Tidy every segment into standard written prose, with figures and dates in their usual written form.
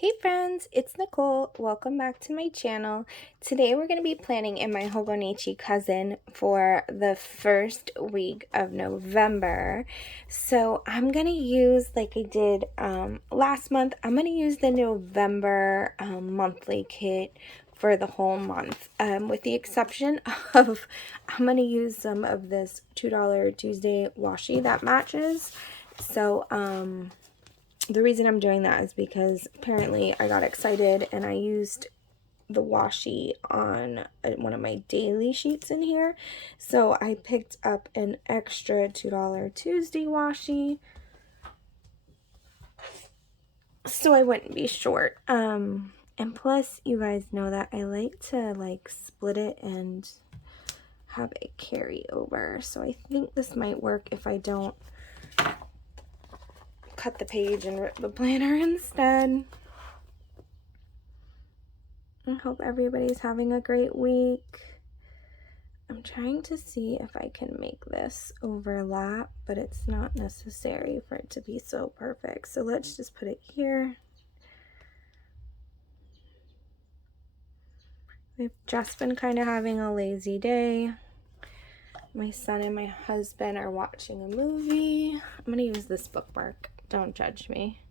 Hey friends, it's Nicole. Welcome back to my channel. Today we're going to be planning in my Hobonichi Cousin for the first week of November. So I'm going to use, like I did last month, I'm going to use the November monthly kit for the whole month, with the exception of I'm going to use some of this $2 Tuesday washi that matches. So the reason I'm doing that is because apparently I got excited and I used the washi on one of my daily sheets in here. So I picked up an extra $2 Tuesday washi so I wouldn't be short. And plus you guys know that I like to like split it and have it carry over. So I think this might work if I don't cut the page and rip the planner instead. I hope everybody's having a great week. I'm trying to see if I can make this overlap, but it's not necessary for it to be so perfect. So let's just put it here. We've just been kind of having a lazy day. My son and my husband are watching a movie. I'm going to use this bookmark. Don't judge me.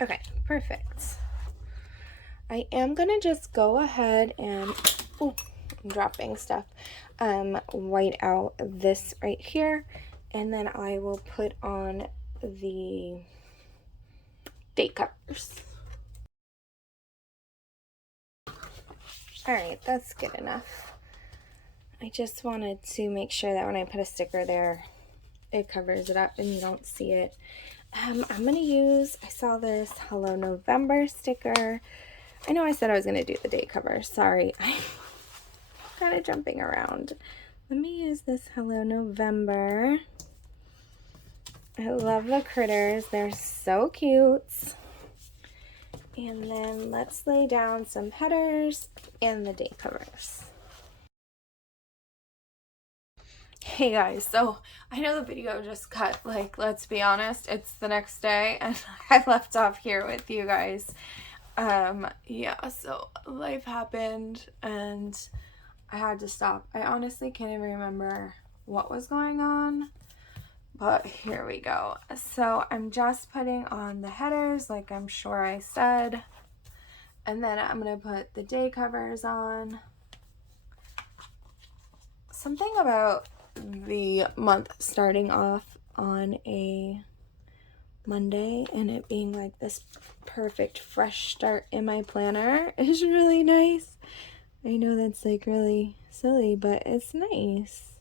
Okay, perfect. I am going to just go ahead and, I'm dropping stuff, white out this right here, and then I will put on the date covers. Alright, that's good enough. I just wanted to make sure that when I put a sticker there, it covers it up and you don't see it. I'm going to use, I saw this Hello November sticker. I know I said I was going to do the date cover. Sorry, I'm kind of jumping around. Let me use this Hello November. I love the critters. They're so cute. And then let's lay down some headers and the date covers. Hey guys, so I know the video just cut, like, let's be honest, it's the next day and I left off here with you guys. Yeah, so life happened and I had to stop. I honestly can't even remember what was going on, but here we go. So I'm just putting on the headers like I'm sure I said, and then I'm gonna put the day covers on. Something about the month starting off on a Monday and it being like this perfect fresh start in my planner is really nice. I know that's like really silly, but it's nice.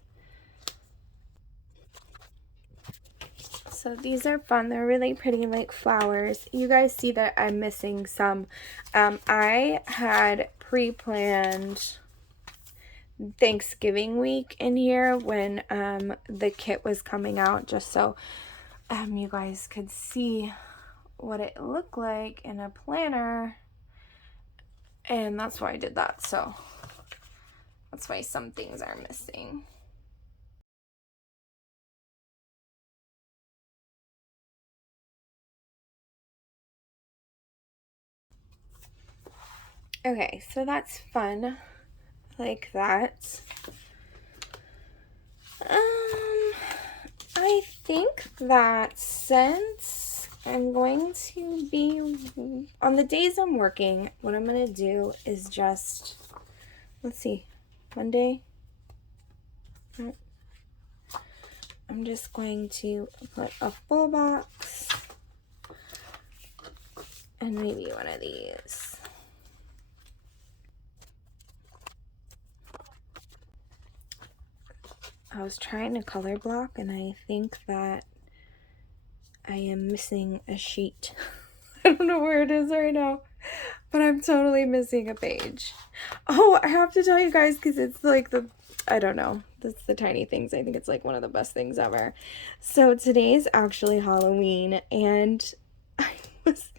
So these are fun. They're really pretty, like flowers. You guys see that I'm missing some. I had pre-planned Thanksgiving week in here when the kit was coming out, just so you guys could see what it looked like in a planner, and that's why I did that. So that's why some things are missing. Okay, so that's fun, like that. I think that since I'm going to be on the days I'm working, what I'm going to do is just, let's see, Monday. I'm just going to put a full box and maybe one of these. I was trying to color block and I think that I am missing a sheet. I don't know where it is right now, but I'm totally missing a page. Oh, I have to tell you guys because it's like I don't know. That's the tiny things. I think it's like one of the best things ever. So today's actually Halloween and I was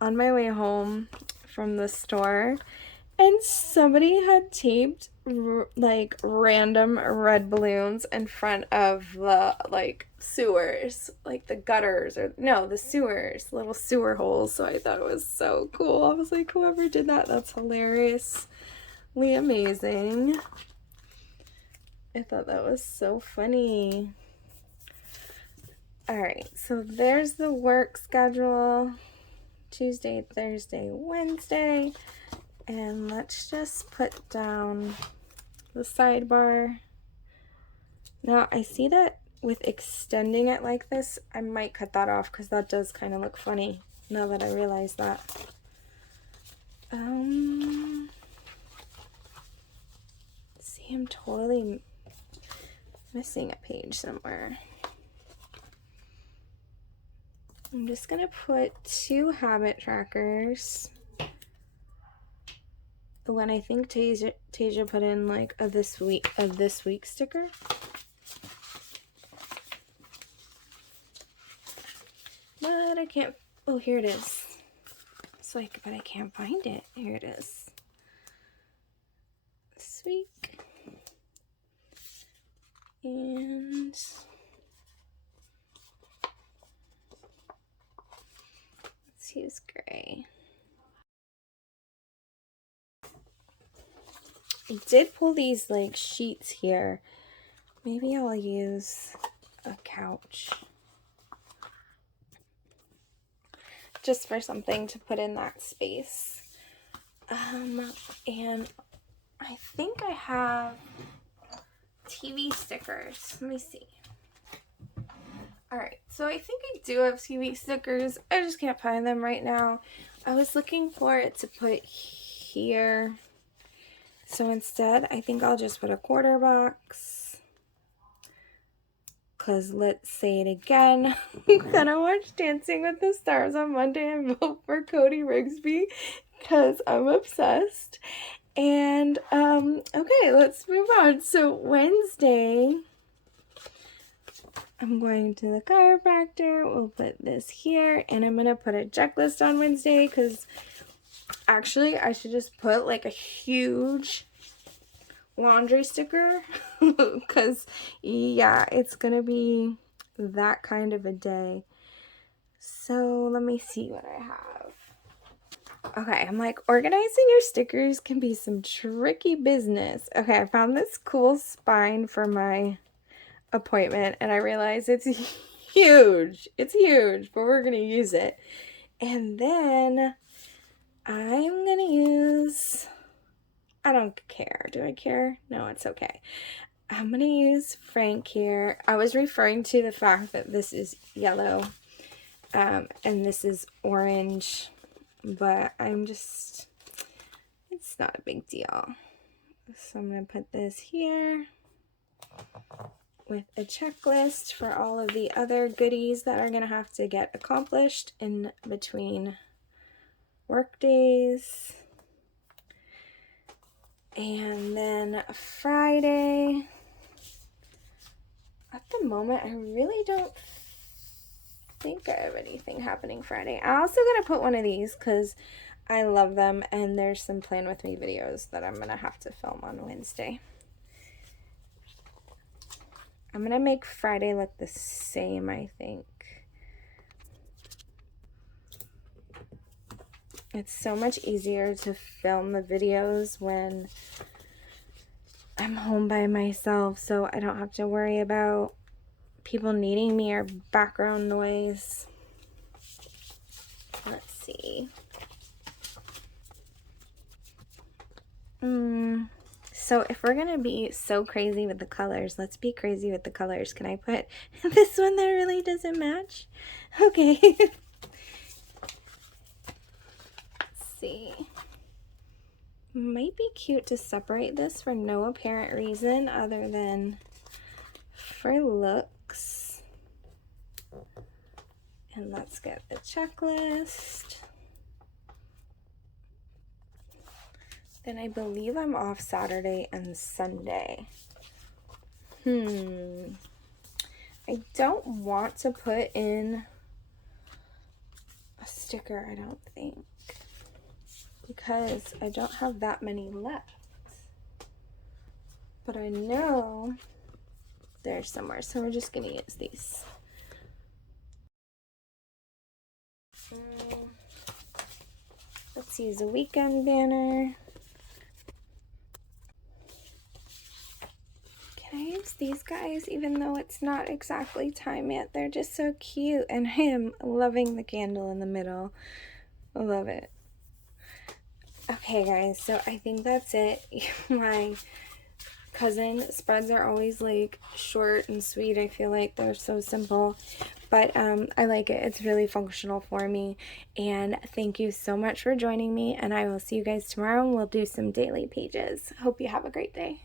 on my way home from the store And somebody had taped like random red balloons in front of the like sewers, like the gutters, or no, the sewers, little sewer holes. So I thought it was so cool. I was like, whoever did that, that's hilariously amazing. I thought that was so funny. All right, so there's the work schedule. Tuesday, Thursday, Wednesday. And let's just put down the sidebar. Now I see that with extending it like this, I might cut that off because that does kind of look funny now that I realize that. See, I'm totally missing a page somewhere. I'm just gonna put 2 habit trackers. When I think Tasia put in like a this week sticker. But I can't, oh, here it is. It's like, but I can't find it. Here it is. This week. And let's use gray. I did pull these like sheets here. Maybe I'll use a couch. Just for something to put in that space. And I think I have TV stickers. Let me see. Alright, so I think I do have TV stickers. I just can't find them right now. I was looking for it to put here. So instead, I think I'll just put a quarter box. Because let's say it again. I'm gonna watch Dancing with the Stars on Monday and vote for Cody Rigsby because I'm obsessed. And okay, let's move on. So Wednesday, I'm going to the chiropractor. We'll put this here, and I'm gonna put a checklist on Wednesday because actually I should just put like a huge laundry sticker because yeah, it's gonna be that kind of a day. So let me see what I have. Okay, I'm like, organizing your stickers can be some tricky business. Okay, I found this cool spine for my appointment and I realized it's huge. It's huge, but we're gonna use it. And then I'm gonna use, I don't care. Do I care? No, it's okay. I'm gonna use Frank here. I was referring to the fact that this is yellow and this is orange, but I'm just, it's not a big deal. So I'm gonna put this here with a checklist for all of the other goodies that are gonna have to get accomplished in between work days. And then Friday, at the moment, I really don't think I have anything happening Friday. I'm also gonna put one of these because I love them, and there's some Plan With Me videos that I'm gonna have to film on Wednesday. I'm gonna make Friday look the same, I think. It's so much easier to film the videos when I'm home by myself, so I don't have to worry about people needing me or background noise. Let's see. So if we're gonna be so crazy with the colors, let's be crazy with the colors. Can I put this one that really doesn't match? Okay. Let's see. Might be cute to separate this for no apparent reason other than for looks. And let's get the checklist. Then I believe I'm off Saturday and Sunday. I don't want to put in a sticker, I don't think. because I don't have that many left. But I know they're somewhere, so we're just gonna use these. Let's use a weekend banner. Can I use these guys even though it's not exactly time yet? They're just so cute, and I am loving the candle in the middle. I love it. Okay guys, so I think that's it. My cousin spreads are always like short and sweet. I feel like they're so simple, but I like it. It's really functional for me. And thank you so much for joining me, and I will see you guys tomorrow and we'll do some daily pages. Hope you have a great day.